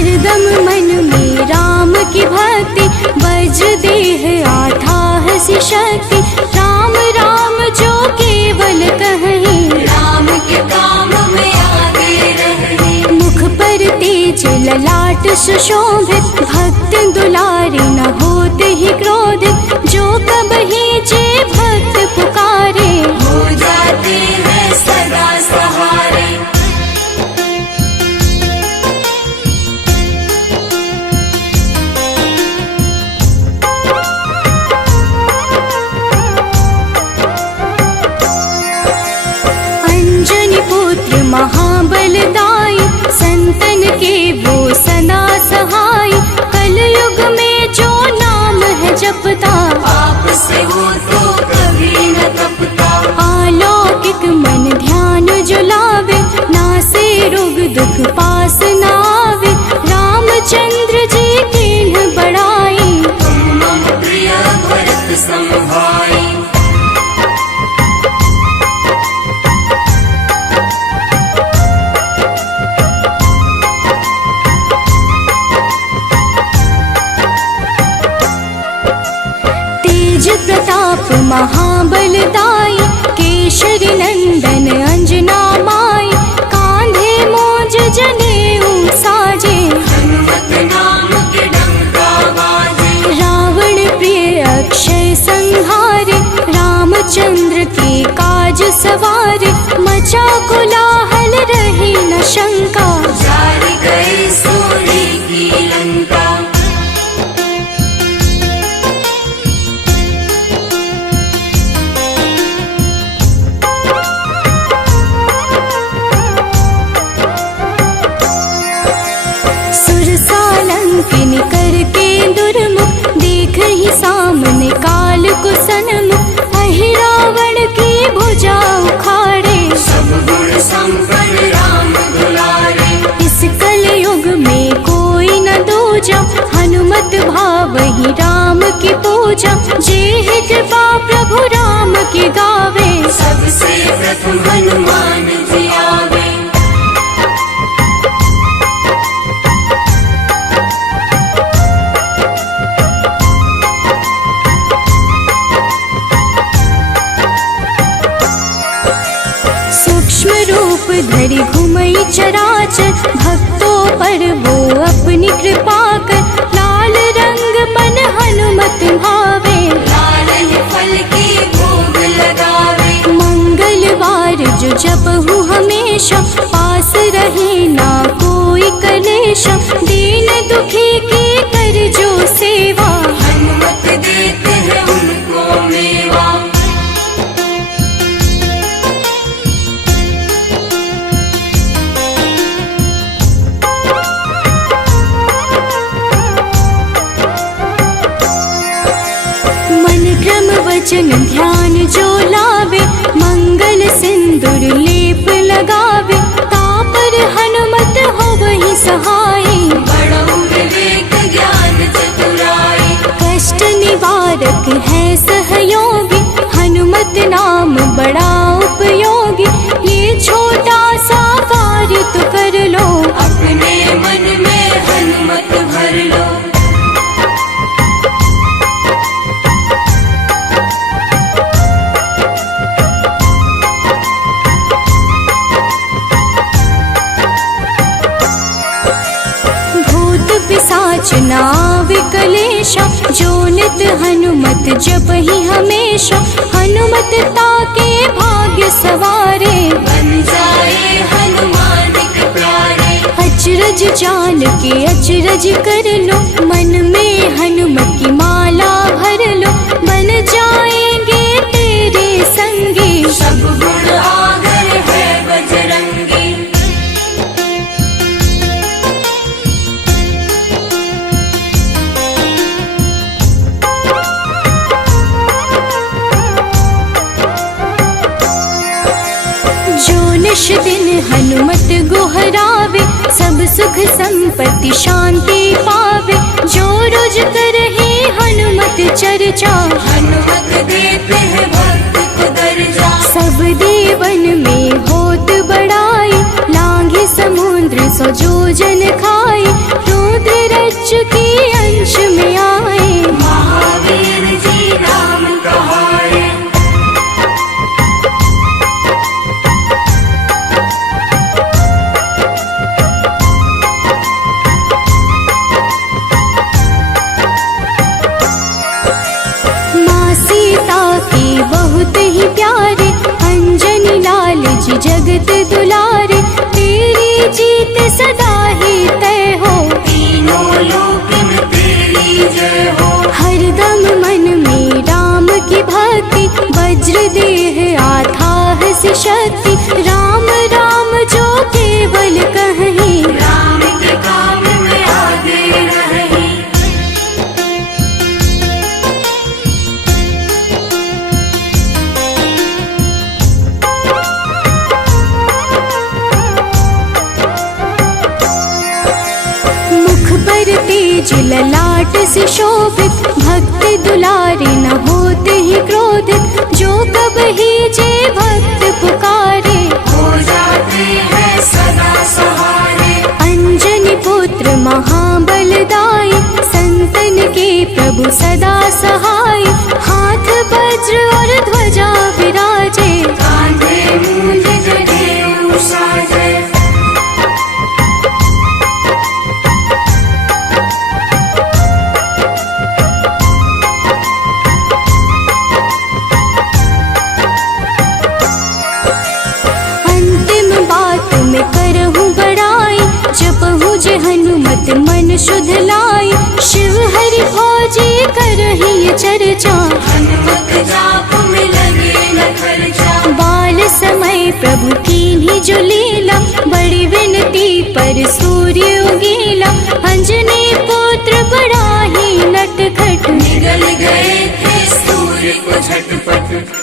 हरदम मन में राम की भक्ति, वज्र देह आठाह सी शक्ति। राम राम जो केवल कहें, राम के काम में आगे रहे। मुख पर तेज ललाट सुशोभित, भक्त दुलारे न होते ही क्रोधित। जो कबहि जे भक्त पुकारे, हो जाते हैं सदा सहारे। अंजनी पुत्र महाबलदाई, संतन के वो सदा सहाय। कलयुग में जो नाम है जपता, आपसे वो तो कभी न तपता। अलौकिक मन ध्यान जो लावे, नासे रोग दुख पास न आवे। रामचंद्र जी तिन्ह बड़ाई, तुम मम प्रिय भरत सम भाई। तेज प्रताप महाबलदाई, केशरी नंदन अंजना माई। कांधे मोज जनेऊ साजे, हनुमत नाम के डंका बाजे। रावण प्रिय अक्षय संहारे, रामचंद्र के काज सवारे। मचा कोलाहल रही न शंका, जारी गए सूर्य की लंका। सुरसालंकिन करके दुर्मुख, देख ही सामने काल को सन्मुख। अहि रावण की भुजा उखाड़े, सब गुण संपन्न राम दुलारे। इस कलयुग में कोई न दूजा, हनुमत भावहि राम की पूजा। जेहि कृपा प्रभु राम की गावे, सबसे प्रथम हनुमान जी आवे। सूक्ष्म रूप धरि घुमई चराचर, भक्तों पर वो अपनी कृपा कर। लाल रंग मन हनुमत भावे, लाल ही फल की भोग लगावे। मंगलवार जो जपहु हमेशा, पास रहे ना कोई कलेश। दीन दुखी की कर जो सेवा, हनुमत देते हैं उनको मेवा। मन क्रम वचन ध्यान जो लावे, मंगल सिंदूर लेप लगावे। तापर हनुमत हो वही सहाय, बड़ऊ विवेक ज्ञान चतुराई। कष्ट निवारक है सहयोगी, हनुमत नाम बड़ा उपयोगी। ये छोटा सा कार्य तो कर लो, अपने मन में हनुमत भर लो। भूत पिशाच नावे कलेशा, जो नित हनुमत जपहि हमेशा। हनुमत ताके भाग्य सवारे, बन जाए हनुमान के प्यारे। अचरज जान के अचरज कर लो, मन में हनुमत की माला भर लो। बन जाएंगे तेरे संगी, सब गुण आगर है बजरंगी। निश दिन हनुमत गोहरावे, सब सुख संपत्ति शांति पावे। जो रोज करहे हनुमत चर्चा, हनुमत देते हैं भक्त को दर्जा। सब देवन में होत बड़ाई, लांघे समुद्र सो जो जन खाए। शक्ति, राम राम जो केवल कहीं, राम के काम में आगे रही। मुख पर तेज ललाट से शोभित, भक्त दुलारे न होते ही क्रोधित, जो कब ही जे भक्त पुकारे, हो जाते हैं सदा सहारे। अंजनी पुत्र महाबलदाई, संतन के प्रभु सदा सहाय, हाथ वज्र और ध्वजा विराजे, कांधे मूंज जनेऊ साजे। अंतिम बात में करहूँ बड़ाई, जपहु जे हनुमत मन शुद्ध लाई, शिव हरि भोजी करहि ये चर्चा, हनुमत जाप में लगे न खर्चा। बाल समय प्रभु कीन्ही जो लीला, बड़ी विनती पर सूर्य उगीला, अंजनी पुत्र बड़ा ही नटखट, निगल गए थे सूर्य को झटपट।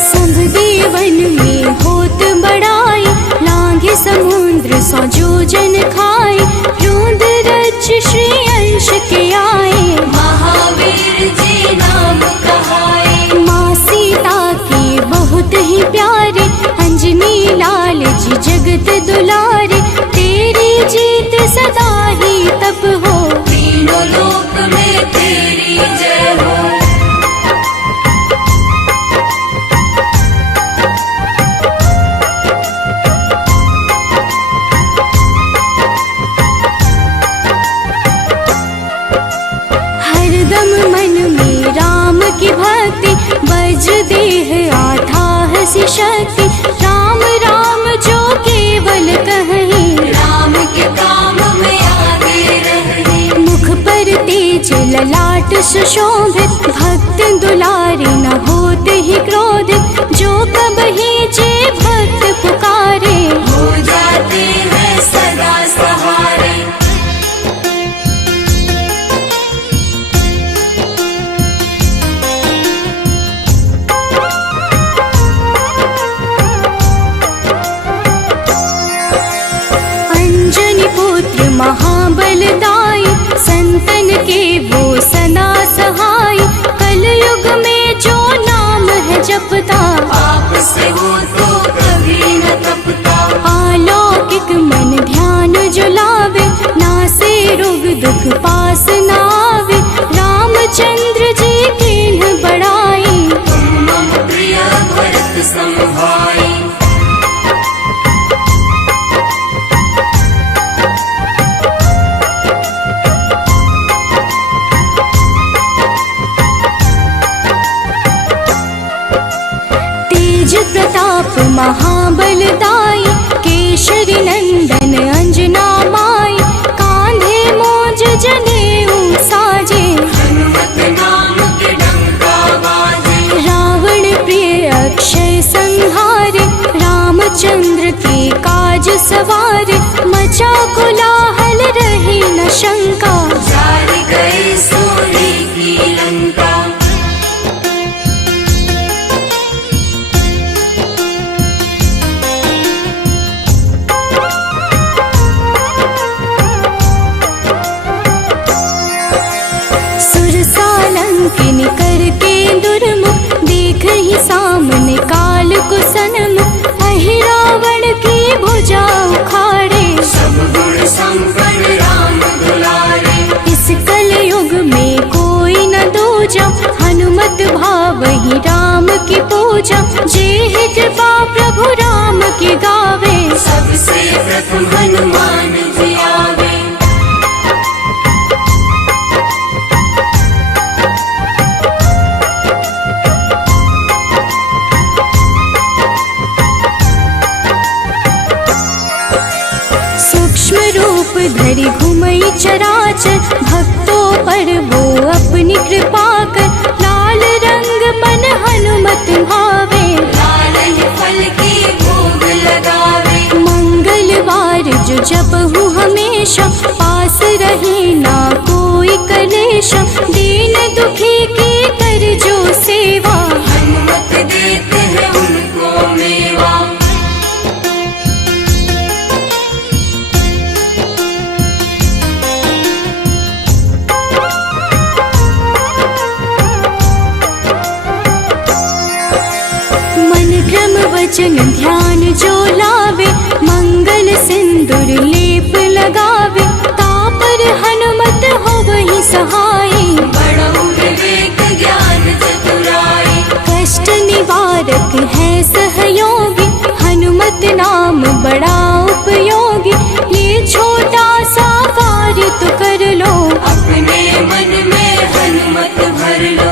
सब देवन में होत बड़ाई, लांघे समुद्र सौ जोजन खाए, रोंद रज श्री अंश के आए, महावीर जी नाम कहाए। माँ सीता के बहुत ही प्यारे, अंजनी लाल जी जगत दुलारे, तेरी जीत सदा ही तप हो, तीनों लोक में तेरी जय हो। हरदम मन में राम की भक्ति, वज्र देह आधाह सी शक्ति, राम राम जो केवल कहीं, राम के काम में आगे रही। मुख पर तेज ललाट सुशोभित, भक्त दुलारे न होते ही क्रोधित, जो कब ही जे भक्त पुकारे, हो जाते हैं सदा सहारे। अंजनी पुत्र महाबलदाई, संतन के वो सदा सहाय, कलयुग में जो नाम है जपता, पाप से हो तो कभी न तपता। अलौकिक मन ध्यान जो लावे, नासे रोग दुख पास न आवे, रामचंद्र जी कीन्ह बड़ाई, तुम मम प्रिय भरत संभाई। तेज प्रताप महाबलदाई, केशरी नंदन अंजना माई, कांधे मोज जनेऊ साजे, हनुमत नाम के डंका बाजे। रावण प्रिय अक्षय संहारे, रामचंद्र के काज सवारे, मचा कोलाहल रही न शंका, जार गए सूर्य की लंका। सुरसालंकिनी करके दुर्मुख, देख ही सामने काल कुसन्मुख, अहि रावण की भुजा उखाड़े, सब गुण संपन्न राम दुलारे। इस कलयुग में कोई न दूजा, हनुमत भाव ही राम की पूजा, जे है कृपा प्रभु राम की गावे, सबसे प्रथम हनुमान जी आवे। सूक्ष्म रूप धरि घुमई चराचर, भक्तों पर वो अपनी कृपा कर। लाल रंग मन हनुमत भावे, लाल ही फल की भोग लगावे। मंगलवार जो जपहु हमेशा, पास रहे ना कोई कलेश। दीन दुखी की कर जो सेवा, हनुमत देते हैं उनको मेवा। मन क्रम वचन ध्यान जो लावे, मंगल सिंदूर लेप लगावे। तापर हनुमत हो वही सहाय, बड़ऊ विवेक ज्ञान चतुराई। कष्ट निवारक है सहयोगी, हनुमत नाम बड़ा उपयोगी। ये छोटा सा कार्य तो कर लो, अपने मन में हनुमत भर लो।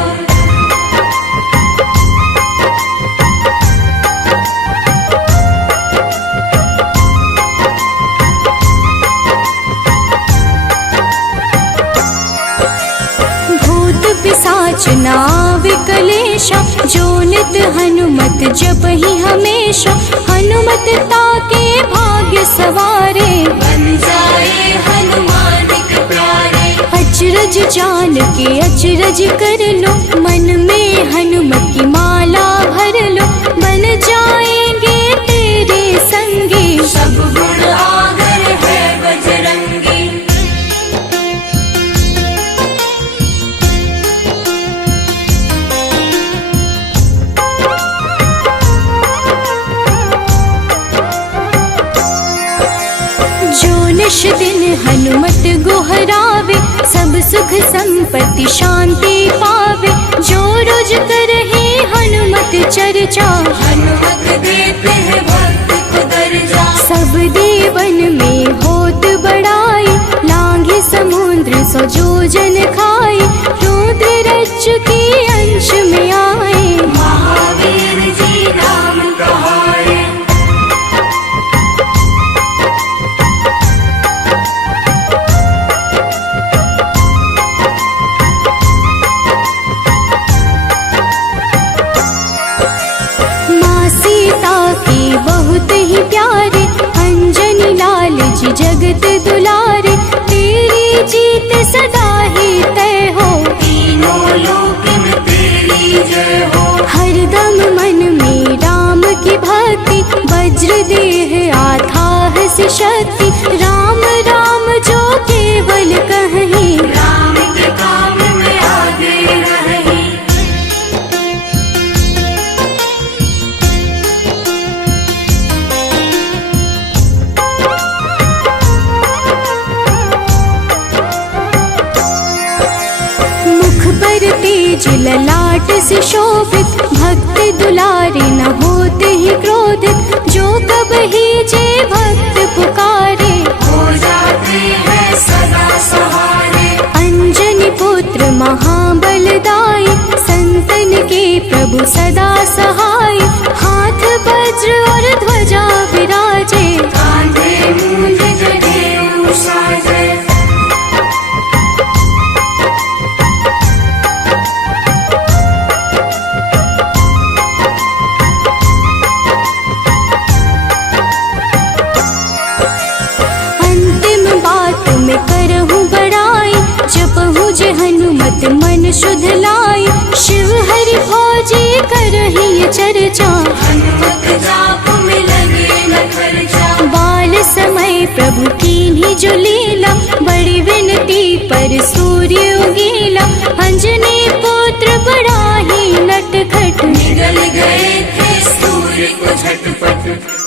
भूत पिशाच नाव कलेशा, जो नित हनुमत जपहि हमेशा। हनुमत ताके भाग्य सवारे, बन जाए हनुमान के प्यारे। अचरज जान के अचरज कर लो, मन में हनुमत की माला भर लो। बन जाएंगे तेरे संगी, सब गुण आगर है बजरंगी। जो निश दिन हनुमत गोहरावे, सब सुख संपत्ति शांति पावे। जो रोज करहे हनुमत चर्चा, हनुमत देते हैं भक्त को दर्जा। सब देवन में होत बड़ाई, लांघे समुद्र सो जो जन खाए। रुद्र रज्जु के अंश में आए, महावीर जी नाम कहाए। माँ सीता के बहुत ही प्यारे, अंजनी लाल जी जगत दुलारे। तेरी जीत सदा ही तय हो, तीनों लोक में तेरी जय हो। हरदम मन में राम की भक्ति, वज्र देह आथाह से शक्ति। राम राम जो केवल कहीं, राम के काम में आगे रहे। मुख पर तेज ललाट से शोभित, भक्त दुलारे न होते ही क्रोधित। जो कब ही जे भक्त पुकारे, हो जाते हैं सदा सहारे। अंजनी पुत्र महाबलदाई, संतन के प्रभु सदा सहाय। हाथ वज्र और ध्वजा विराजे, कांधे मूंज जनेऊ साजे। अंतिम बात में करहूँ बड़ाई, जपहु जे हनुमत मन शुद्ध लाई। शिव हरि भोजी करहि ये चर्चा, हनुमत जाप में लगे न खर्चा। बाल समय प्रभु कीन्ही जो लीला, बड़ी विनती पर सूर्य उगीला। अंजनी पुत्र बड़ा ही नटखट, निगल गए थे सूर्य को झटपट।